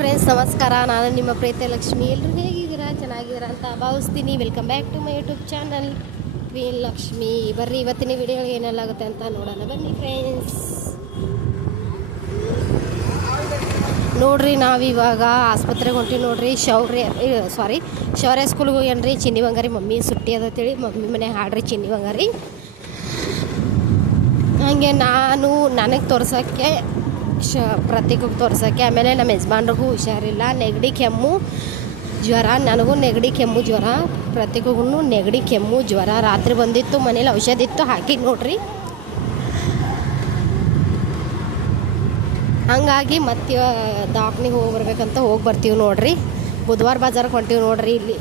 Friends ನಮಸ್ಕಾರ, ನಾನು ನಿಮ್ಮ ಪ್ರೀತಿ ಲಕ್ಷ್ಮಿ. ಎಲ್ಲರೂ ಹೇಗಿದ್ದೀರಾ? ಚೆನ್ನಾಗಿದ್ದೀರಾ ಅಂತ ಭಾವಿಸ್ತೀನಿ. Welcome back to my YouTube channel Priya Lakshmi. ಬರ್ರಿ ಇವತ್ತಿನ ವಿಡಿಯೋ ಏನೆಲ್ಲಾಗುತ್ತೆ ಅಂತ ನೋಡೋಣ ಬನ್ನಿ ಫ್ರೆಂಡ್ಸ್. ನೋಡ್ರಿ ನಾವಿವಾಗ ಆಸ್ಪತ್ರೆಗೆ ಹೊಂಟಿವಿ ನೋಡ್ರಿ. ಶೌರ್ಯ ಸ್ಕೂಲ್ಗೆ ಹೋಗ್ಯಾನ್ರಿ. ಚಿನ್ನಿ ಬಂಗಾರಿ ಮಮ್ಮಿ ಸುಟ್ಟಿ ಅದಂತೇಳಿ ಮಮ್ಮಿ ಮನೆ ಹಾಡ್ರಿ ಚಿನ್ನಿ ಬಂಗಾರಿ. ಹಾಗೆ ನನಗೆ ತೋರ್ಸೋಕ್ಕೆ ಪ್ರತೀಕಿಗೆ ತೋರ್ಸೋಕ್ಕೆ, ಆಮೇಲೆ ನಮ್ಮ ಯಜಮಾನ್ರಿಗೂ ಹುಷಾರಿಲ್ಲ, ನೆಗಡಿ ಕೆಮ್ಮು ಜ್ವರ. ನನಗೂ ನೆಗಡಿ ಕೆಮ್ಮು ಜ್ವರ, ಪ್ರತೀಕಿಗೂ ನೆಗಡಿ ಕೆಮ್ಮು ಜ್ವರ. ರಾತ್ರಿ ಬಂದಿತ್ತು, ಮನೇಲಿ ಔಷಧಿ ಇತ್ತು ಹಾಕಿ ನೋಡ್ರಿ. ಹಂಗಾಗಿ ಮತ್ತೆ ದವಾಖಾನೆಗೆ ಹೋಗಿ ಬರ್ಬೇಕಂತ ಹೋಗಿ ಬರ್ತೀವಿ ನೋಡ್ರಿ. ಬುಧವಾರ ಬಾಜಾರಕ್ಕೆ ಹೊಂಟೀವಿ ನೋಡ್ರಿ. ಇಲ್ಲಿ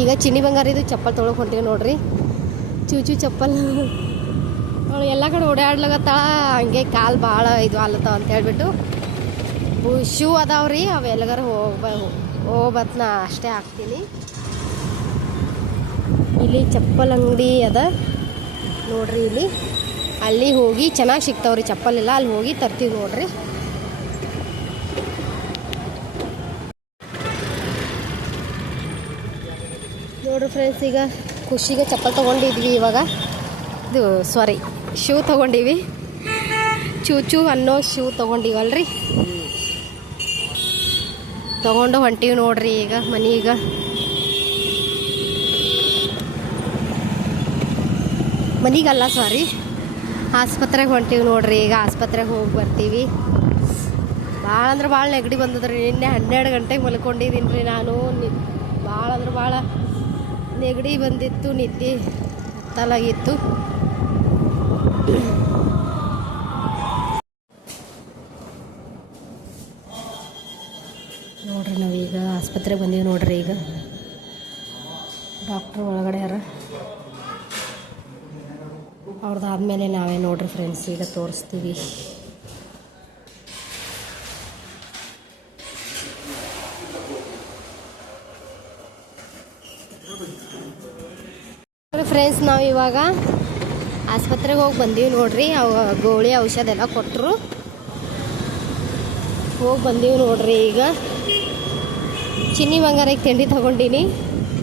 ಈಗ ಚಿನ್ನಿ ಬಂಗಾರಿದು ಚಪ್ಪಲ್ ತೊಗೊಳಕ್ಕೆ ಹೊಂಟೀವಿ ನೋಡ್ರಿ. ಚೂಚು ಚಪ್ಪಲ್ ಅವಳು ಎಲ್ಲ ಕಡೆ ಓಡಾಡ್ಲಾಗತ್ತಾಳ. ಹಂಗೆ ಕಾಲು ಭಾಳ ಇದು ಆಲತ್ತಾವ ಅಂತ ಹೇಳ್ಬಿಟ್ಟು ಶೂ ಅದಾವ್ರಿ. ಅವೆಲ್ಲಗಾರ ಹೋಗ್ಬತ್ನ ಅಷ್ಟೇ ಹಾಕ್ತೀನಿ. ಇಲ್ಲಿ ಚಪ್ಪಲ್ ಅಂಗಡಿ ಅದ ನೋಡ್ರಿ. ಅಲ್ಲಿ ಹೋಗಿ ಚೆನ್ನಾಗಿ ಸಿಗ್ತಾವ್ರಿ ಚಪ್ಪಲೆಲ್ಲ. ಅಲ್ಲಿ ಹೋಗಿ ತರ್ತೀವಿ ನೋಡ್ರಿ. ನೋಡ್ರಿ ಫ್ರೆಂಡ್ಸ್, ಈಗ ಖುಷಿಗೆ ಚಪ್ಪಲ್ ತೊಗೊಂಡಿದ್ವಿ. ಇವಾಗ ಶೂ ತೊಗೊಂಡಿವಿ. ಚೂಚು ಅನ್ನೋ ಶೂ ತೊಗೊಂಡಿವಲ್ರಿ. ತೊಗೊಂಡು ಹೊಂಟೀವಿ ನೋಡ್ರಿ ಈಗ ಮನೆಗಲ್ಲ ಆಸ್ಪತ್ರೆಗೆ ಹೊಂಟೀವಿ ನೋಡ್ರಿ. ಈಗ ಆಸ್ಪತ್ರೆಗೆ ಹೋಗಿ ಬರ್ತೀವಿ. ಭಾಳ ಅಂದ್ರೆ ಭಾಳ ನೆಗಡಿ ಬಂದದ್ರಿ. ನಿನ್ನೆ 12 ಗಂಟೆಗೆ ಮಲ್ಕೊಂಡಿದ್ದೀನಿ ರೀ ನಾನು. ಭಾಳ ಅಂದ್ರೆ ಭಾಳ ನೆಗಡಿ ಬಂದಿತ್ತು, ನಿದ್ದೆ ಹತ್ತಲಾಗಿತ್ತು. ನೋಡ್ರಿ ನಾವೀಗ ಆಸ್ಪತ್ರೆಗೆ ಬಂದೀವಿ ನೋಡ್ರಿ. ಈಗ ಡಾಕ್ಟ್ರು ಒಳಗಡೆ ಯಾರ ಅವ್ರದ್ದಾದ್ಮೇಲೆ ನಾವೇ ನೋಡ್ರಿ ಫ್ರೆಂಡ್ಸ್ ಈಗ ತೋರಿಸ್ತೀವಿ. ಫ್ರೆಂಡ್ಸ್ ನಾವು ಇವಾಗ ಆಸ್ಪತ್ರೆಗೆ ಹೋಗಿ ಬಂದೀವಿ ನೋಡ್ರಿ. ಗೋಳಿ ಔಷಧ ಎಲ್ಲ ಕೊಟ್ಟರು, ಹೋಗಿ ಬಂದೀವಿ ನೋಡ್ರಿ. ಈಗ ಚಿನ್ನಿ ಬಂಗಾರಕ್ಕೆ ತಿಂಡಿ ತೊಗೊಂಡಿನಿ.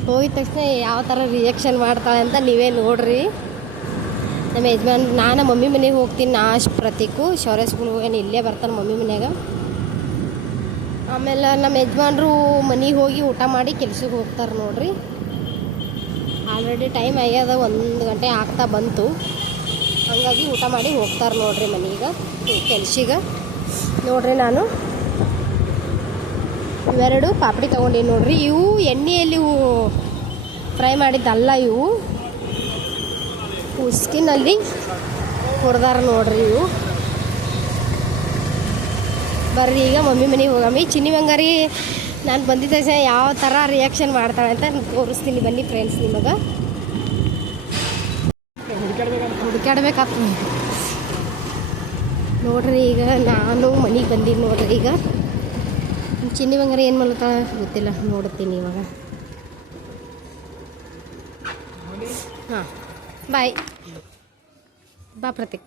ಹೋಗಿದ ತಕ್ಷಣ ಯಾವ ಥರ ರಿಯಾಕ್ಷನ್ ಮಾಡ್ತಾಳೆ ಅಂತ ನೀವೇ ನೋಡ್ರಿ. ನಮ್ಮ ಯಜಮಾನ್ ನಾನು ಮಮ್ಮಿ ಮನೆಗೆ ಹೋಗ್ತೀನಿ. ಪ್ರತೀಕು ಶೌರ್ಯ ಸ್ಕೂಲ್ಗೆ ಹೋಗ್ಯಾನ, ಇಲ್ಲೇ ಬರ್ತಾನೆ ಮಮ್ಮಿ ಮನ್ಯಾಗ. ಆಮೇಲೆ ನಮ್ಮ ಯಜಮಾನ್ರು ಮನೆಗೆ ಹೋಗಿ ಊಟ ಮಾಡಿ ಕೆಲ್ಸಕ್ಕೆ ಹೋಗ್ತಾರೆ ನೋಡ್ರಿ. ಆಲ್ರೆಡಿ ಟೈಮ್ ಆಗ್ಯದ, 1 ಗಂಟೆ ಆಗ್ತಾ ಬಂತು. ಹಾಗಾಗಿ ಊಟ ಮಾಡಿ ಹೋಗ್ತಾರೆ ನೋಡ್ರಿ ಮನೆಗೆ ಕೆಲ್ಸಿಗೆ. ನೋಡ್ರಿ ನಾನು ಇವೆರಡು ಪಾಪಡಿ ತೊಗೊಂಡಿನಿ ನೋಡ್ರಿ. ಇವು ಎಣ್ಣೆಯಲ್ಲಿ ಫ್ರೈ ಮಾಡಿದ್ದಲ್ಲ, ಇವು ಉಸ್ಕಿನಲ್ಲಿ ಹುರಿದಾರ ನೋಡ್ರಿ. ಇವು ಬರ್ರಿ ಈಗ ಮಮ್ಮಿ ಮನೆಗೆ ಹೋಗಮ್ಮಿ. ಚಿನ್ನಿ ಬಂಗಾರಿ ನಾನು ಬಂದಿದ್ದ ತಕ್ಷಣ ಯಾವ ಥರ ರಿಯಾಕ್ಷನ್ ಮಾಡ್ತಾಳೆ ಅಂತ ತೋರಿಸ್ತೀನಿ ಬನ್ನಿ ಫ್ರೆಂಡ್ಸ್. ನಿಮಗೆ ಹುಡುಕಾಡ್ಬೇಕಾಗ್ತದೆ ನೋಡ್ರಿ. ಈಗ ನಾನು ಮನೆಗೆ ಬಂದೀನಿ ನೋಡ್ರಿ. ಈಗ ಚಿನ್ನಿ ಬಂಗಾರಿ ಏನು ಮಾಡ್ತಾಳೆ ಗೊತ್ತಿಲ್ಲ, ನೋಡ್ತೀನಿ ಇವಾಗ. ಹಾಂ ಬಾಯ್ ಬಾ ಪ್ರತೀಕ್.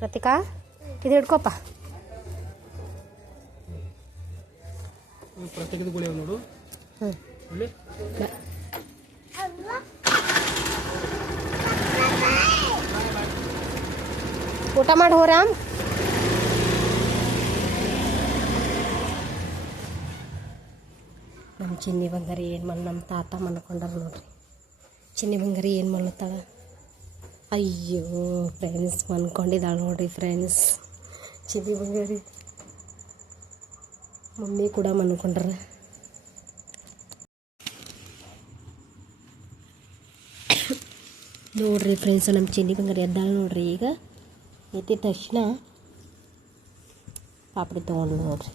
ಪ್ರತೀಕಾ ಇದು ಹಿಡ್ಕೊಪ್ಪ. ನೋಡು ಊಟ ಮಾಡಿ ಹೋರಾಮ್. ನಮ್ಮ ಚಿನ್ನಿ ಬಂಗಾರಿ ನಮ್ಮ ತಾತ ಮನ್ಕೊಂಡಾರ ನೋಡ್ರಿ. ಚಿನ್ನಿ ಬಂಗಾರಿ ಏನು ಮಾಡ್ಲತ್ತಾಳ? ಅಯ್ಯೋ ಫ್ರೆಂಡ್ಸ್, ಮನ್ಕೊಂಡಿದ್ದಾಳೆ ನೋಡ್ರಿ ಫ್ರೆಂಡ್ಸ್ ಚಿನ್ನಿ ಬಂಗಾರಿ. ಮಮ್ಮಿ ಕೂಡ ಮನ್ಕೊಂಡ್ರ. ನೋಡ್ರಿ ಫ್ರೆಂಡ್ಸ್, ನಮ್ಮ ಚಿನ್ನಿ ಬಂಗಾರಿ ಎದ್ದಾಳೆ ನೋಡ್ರಿ. ಈಗ ಎದ್ದಿದ ತಕ್ಷಣ ಪಾಪಡಿ ತೊಗೊಂಡು ನೋಡ್ರಿ.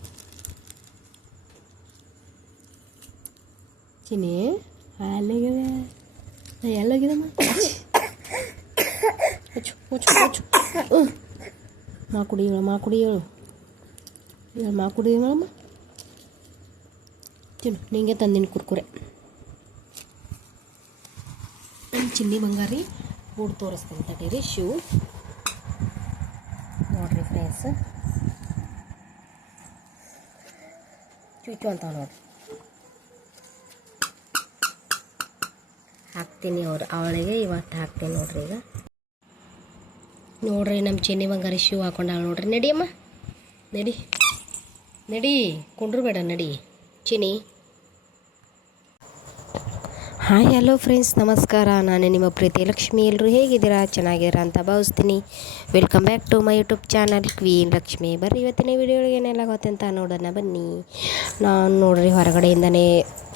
ಚಿನ್ನಿ ಎಲ್ಲೋಗಿದಮ್ಮ? ಮಾಕುಡಿ ಹೇಳಮ್ಮ. ತಿನ್ನು, ನಿಂಗೆ ತಂದಿನಿ ಕುರ್ಕುರೆ. ನಮ್ಮ ಚಿನ್ನಿ ಬಂಗಾರಿ ಬೂಟ್ ತೋರಿಸ್ತೀನಿ ತಡೀರಿ. ಶೂ ನೋಡಿರಿ ಫ್ರೆಂಡ್ಸ್, ಚೂಚು ಅಂತ ನೋಡಿರಿ ಹಾಕ್ತೀನಿ. ಅವಳಿಗೆ ಇವತ್ತು ಹಾಕ್ತೀನಿ ನೋಡ್ರಿ. ಈಗ ನೋಡ್ರಿ ನಮ್ಮ ಚಿನ್ನಿ ಬಂಗಾರಿ ಶೂ ಹಾಕೊಂಡಾಳ ನೋಡ್ರಿ. ನಡಿಯಮ್ಮ ನಡಿ ನಡಿ, ಕುಂಡ್ರು ಬೇಡ ನಡಿ ಚಿನ್ನಿ. ಹಾಯ್ ಹಲೋ ಫ್ರೆಂಡ್ಸ್, ನಮಸ್ಕಾರ. ನಾನು ನಿಮ್ಮ ಪ್ರೀತಿ ಲಕ್ಷ್ಮಿ. ಎಲ್ಲರೂ ಹೇಗಿದ್ದೀರಾ? ಚೆನ್ನಾಗಿದ್ದೀರಾ ಅಂತ ಭಾವಿಸ್ತೀನಿ. Welcome back to my YouTube channel queen Lakshmi. ಬರ್ರಿ ಇವತ್ತಿನ ವಿಡಿಯೋಗೆ ಏನೆಲ್ಲ ಗೊತ್ತಂತ ನೋಡೋಣ ಬನ್ನಿ. ನಾನು ನೋಡ್ರಿ ಹೊರಗಡೆಯಿಂದನೇ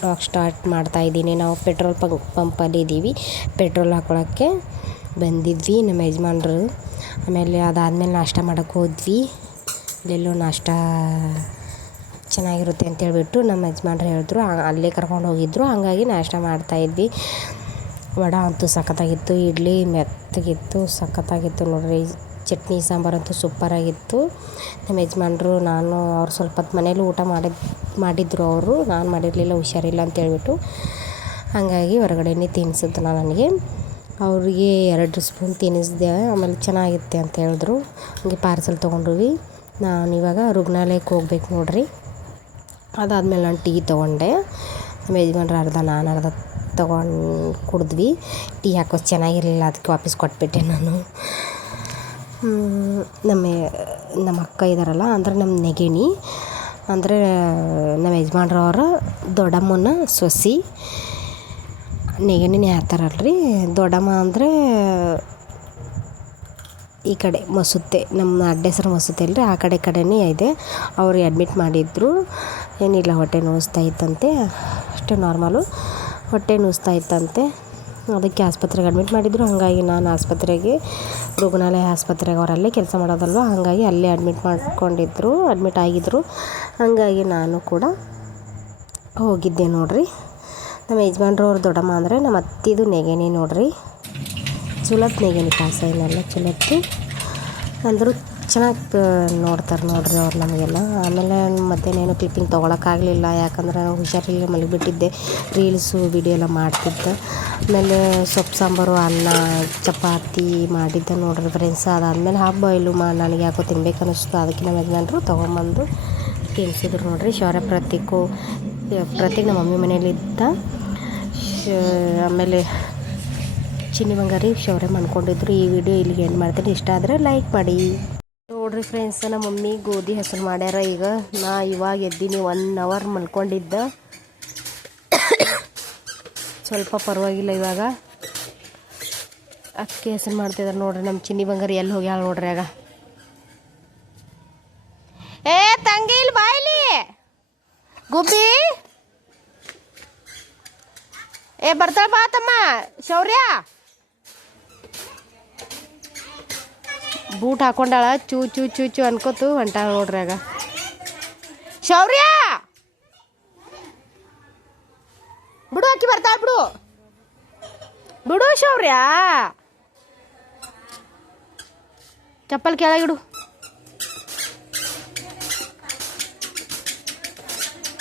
ವ್ಲಾಗ್ ಸ್ಟಾರ್ಟ್ ಮಾಡ್ತಾಯಿದ್ದೀನಿ. ನಾವು ಪೆಟ್ರೋಲ್ ಪಂಪಲ್ಲಿ ಇದ್ದೀವಿ. ಪೆಟ್ರೋಲ್ ಹಾಕೊಳ್ಳೋಕ್ಕೆ ಬಂದಿದ್ವಿ ನಮ್ಮ ಯಜಮಾನ್ರು. ಆಮೇಲೆ ಅದಾದಮೇಲೆ ನಾಷ್ಟ ಮಾಡೋಕ್ಕೆ ಹೋದ್ವಿ. ಇಲ್ಲೆಲ್ಲೋ ನಾಷ್ಟ ಚೆನ್ನಾಗಿರುತ್ತೆ ಅಂತೇಳ್ಬಿಟ್ಟು ನಮ್ಮ ಯಜಮಾನ್ರು ಹೇಳಿದ್ರು, ಅಲ್ಲೇ ಕರ್ಕೊಂಡು ಹೋಗಿದ್ರು. ಹಾಗಾಗಿ ನಾಷ್ಟ ಮಾಡ್ತಾಯಿದ್ವಿ. ವಡೆ ಅಂತೂ ಸಖತ್ತಾಗಿತ್ತು, ಇಡ್ಲಿ ಮೆತ್ತಗಿತ್ತು, ಸಖತ್ತಾಗಿತ್ತು ನೋಡ್ರಿ. ಚಟ್ನಿ ಸಾಂಬಾರಂತೂ ಸೂಪರಾಗಿತ್ತು. ನಮ್ಮ ಯಜಮಾನ್ರು ನಾನು ಅವ್ರು ಸ್ವಲ್ಪ ಹೊತ್ತು ಮನೇಲಿ ಊಟ ಮಾಡಿದ್ರು. ಅವರು ನಾನು ಮಾಡಿರಲಿಲ್ಲ, ಹುಷಾರಿಲ್ಲ ಅಂತೇಳ್ಬಿಟ್ಟು. ಹಾಗಾಗಿ ಹೊರಗಡೆನೇ ತಿನ್ನಿಸಿದ್ದು ನನಗೆ. ಅವ್ರಿಗೆ 2 ಸ್ಪೂನ್ ತಿನ್ನಿಸಿದೆ. ಆಮೇಲೆ ಚೆನ್ನಾಗಿತ್ತೆ ಅಂತ ಹೇಳಿದ್ರು. ಹಂಗೆ ಪಾರ್ಸೆಲ್ ತೊಗೊಂಡ್ವಿ. ನಾನು ಇವಾಗ ರುಗ್ನಾಲಯಕ್ಕೆ ಹೋಗ್ಬೇಕು ನೋಡ್ರಿ. ಅದಾದಮೇಲೆ ನಾನು ಟೀ ತೊಗೊಂಡೆ. ನಮ್ಮ ಯಜಮಾನ್ರು ಅರ್ಧ, ನಾನು ಅರ್ಧ ತೊಗೊಂಡು ಕುಡಿದ್ವಿ. ಟೀ ಹಾಕೋದು ಚೆನ್ನಾಗಿರಲಿಲ್ಲ, ಅದಕ್ಕೆ ವಾಪಸ್ ಕೊಟ್ಬಿಟ್ಟೆ ನಾನು. ನಮ್ಮ ಅಕ್ಕ ಇದ್ದಾರಲ್ಲ, ಅಂದರೆ ನಮ್ಮ ನೆಗೆಣಿ, ಅಂದರೆ ನಮ್ಮ ಯಜಮಾನ್ರವರ ದೊಡ್ಡಮ್ಮನ ಸೊಸಿ. ನೆಗೆಣಿನೇ ಹಾಕ್ತಾರಲ್ರಿ. ದೊಡ್ಡಮ್ಮ ಅಂದರೆ ಈ ಕಡೆ ಮಸುತ್ತೆ, ನಮ್ಮ ಅಡ್ಡ ಹೆಸರು ಮಸುತ್ತೆ ಅಲ್ರಿ, ಆ ಕಡೆನೇ ಇದೆ. ಅವರು ಅಡ್ಮಿಟ್ ಮಾಡಿದ್ರು. ಏನಿಲ್ಲ, ಹೊಟ್ಟೆ ನೋಯಿಸ್ತಾ ಇತ್ತಂತೆ, ಅಷ್ಟೇ ನಾರ್ಮಲು. ಹೊಟ್ಟೆ ನೋಯಿಸ್ತಾ ಇತ್ತಂತೆ, ಅದಕ್ಕೆ ಆಸ್ಪತ್ರೆಗೆ ಅಡ್ಮಿಟ್ ಮಾಡಿದ್ರು. ಹಾಗಾಗಿ ನಾನು ಆಸ್ಪತ್ರೆಗೆ, ರುಗ್ನಾಲಯ ಆಸ್ಪತ್ರೆಗೆ, ಅವರಲ್ಲೇ ಕೆಲಸ ಮಾಡೋದಲ್ವ, ಹಾಗಾಗಿ ಅಲ್ಲೇ ಅಡ್ಮಿಟ್ ಆಗಿದ್ದರು. ಹಾಗಾಗಿ ನಾನು ಕೂಡ ಹೋಗಿದ್ದೆ ನೋಡ್ರಿ. ನಮ್ಮ ಯಜಮಾನ್ರವ್ರ ದೊಡ್ಡಮ್ಮ ಅಂದರೆ ನಮ್ಮ ಅತ್ತಿದು ನೆಗೆಣಿ ನೋಡ್ರಿ. ಚುಲತ್ ನೆಗೆಣಿ, ಕಾಸ ಏನೆಲ್ಲ ಚುಲತ್ತು ಅಂದರೂ ಚೆನ್ನಾಗಿ ನೋಡ್ತಾರೆ ನೋಡ್ರಿ ಅವ್ರು ನಮಗೆಲ್ಲ. ಆಮೇಲೆ ಮತ್ತೇನೇನು ಕ್ಲಿಪ್ಪಿಂಗ್ ತೊಗೊಳಕ್ಕಾಗಲಿಲ್ಲ, ಯಾಕಂದ್ರೆ ನಾನು ಹುಷಾರಿಲ್ಲ, ಮಲಗಿಬಿಟ್ಟಿದ್ದೆ. ರೀಲ್ಸು ವಿಡಿಯೋ ಎಲ್ಲ ಮಾಡ್ತಿದ್ದೆ. ಆಮೇಲೆ ಸೊಪ್ಪು ಸಾಂಬಾರು, ಅನ್ನ, ಚಪಾತಿ ಮಾಡಿದ್ದೆ ನೋಡ್ರಿ ಫ್ರೆಂಡ್ಸ್. ಅದಾದಮೇಲೆ ಹಾಫ್ ಬಾಯ್ಲು ನನಗೆ ಯಾಕೋ ತಿನ್ಬೇಕು ಅನ್ನಿಸ್ತು. ಅದಕ್ಕೆ ನಮ್ಮ ಯಜಮಾನ್ರು ತೊಗೊಂಬಂದು ತಿನ್ನಿಸಿದ್ರು ನೋಡ್ರಿ. ಶೌರ್ಯ ಪ್ರತೀಕ್ ನಮ್ಮ ಮಮ್ಮಿ ಮನೇಲಿದ್ದ. ಆಮೇಲೆ ಚಿನ್ನಿ ಬಂಗಾರಿ ಶೌರ್ಯ ಮಾಡ್ಕೊಂಡಿದ್ರು. ಈ ವಿಡಿಯೋ ಇಲ್ಲಿಗೆ ಎಂಡ್ ಮಾಡ್ತೀನಿ. ಇಷ್ಟ ಆದರೆ ಲೈಕ್ ಮಾಡಿ ನೋಡ್ರಿ ಫ್ರೆಂಡ್ಸ್. ನಮ್ಮ ಮಮ್ಮಿ ಗೋಧಿ ಹೆಸರು ಮಾಡ್ಯಾರ. ಈಗ ಇವಾಗ ಎದ್ದೀನಿ, 1 ಅವರ್ ಮಲ್ಕೊಂಡಿದ್ದ. ಸ್ವಲ್ಪ ಪರವಾಗಿಲ್ಲ ಇವಾಗ. ಅಕ್ಕಿ ಹೆಸರು ಮಾಡ್ತಿದ್ದಾರೆ ನೋಡ್ರಿ. ನಮ್ಮ ಚಿನ್ನಿ ಬಂಗಾರಿ ಎಲ್ಲಿ ಹೋಗ್ಯಾಳ ನೋಡ್ರಿ. ಆಗ ಏ ತಂಗಿ ಇಲ್ಲಿ ಬಾಯ್ಲಿ ಗುಬ್ಬಿ, ಏ ಬರ್ತಾಳ ಬಾತಮ್ಮ. ಶೌರ್ಯ ಬೂಟ್ ಹಾಕೊಂಡಾಳ, ಚೂ ಚೂ ಚೂ ಚೂ ಅನ್ಕೋತು ಹೊಂಟಾಳ ನೋಡ್ರಿ. ಆಗ ಶೌರ್ಯ ಬಿಡು, ಅಕ್ಕಿ ಬರ್ತಾಳ, ಬಿಡು ಶೌರ್ಯ. ಚಪ್ಪಲ್ ಕೆಳಗಿಡು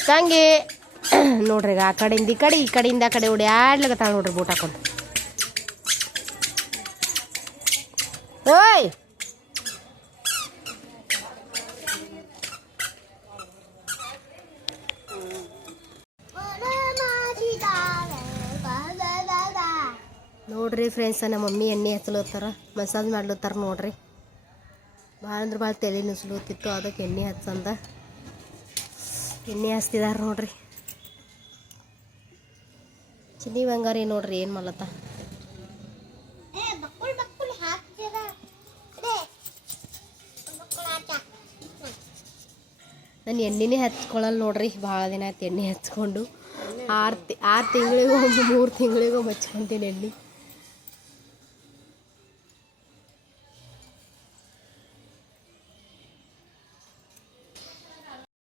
ತಂಗಿ. ನೋಡ್ರಿ ಆ ಕಡೆಯಿಂದ ಈ ಕಡೆ, ಈ ಕಡೆಯಿಂದ ಆ ಕಡೆ ಓಡಾಡ್ಲಕತ್ತಾಳ ನೋಡ್ರಿ ಬೂಟ್ ಹಾಕೊಂಡು. ಓಯ್ ನೋಡ್ರಿ ಫ್ರೆಂಡ್ಸ್, ನಮ್ಮ ಮಮ್ಮಿ ಎಣ್ಣೆ ಹಚ್ಚಲತ್ತಾರ, ಮಸಾಜ್ ಮಾಡ್ಲತ್ತಾರ ನೋಡ್ರಿ. ಭಾಳ ಅಂದ್ರೆ ಭಾಳ ತಲೆ ನುಸ್ಲತ್ತಿತ್ತು, ಅದಕ್ಕೆ ಎಣ್ಣೆ ಹಚ್ಚಂದ ಎಣ್ಣೆ ಹಚ್ತಿದಾರ ನೋಡ್ರಿ. ಚಿನ್ನಿ ಬಂಗಾರಿ ನೋಡ್ರಿ ಏನು ಮಾಡ್ಲತ್ತ. ನಾನು ಎಣ್ಣೆನೇ ಹಚ್ಕೊಳ್ಳಲ್ಲ ನೋಡ್ರಿ. ಭಾಳ ದಿನ ಆಯ್ತು ಎಣ್ಣೆ ಹಚ್ಕೊಂಡು. 6 ತಿಂಗಳಿಗೂ 3 ತಿಂಗಳಿಗೂ ಹಚ್ಕೊತೀನಿ ಎಣ್ಣೆ.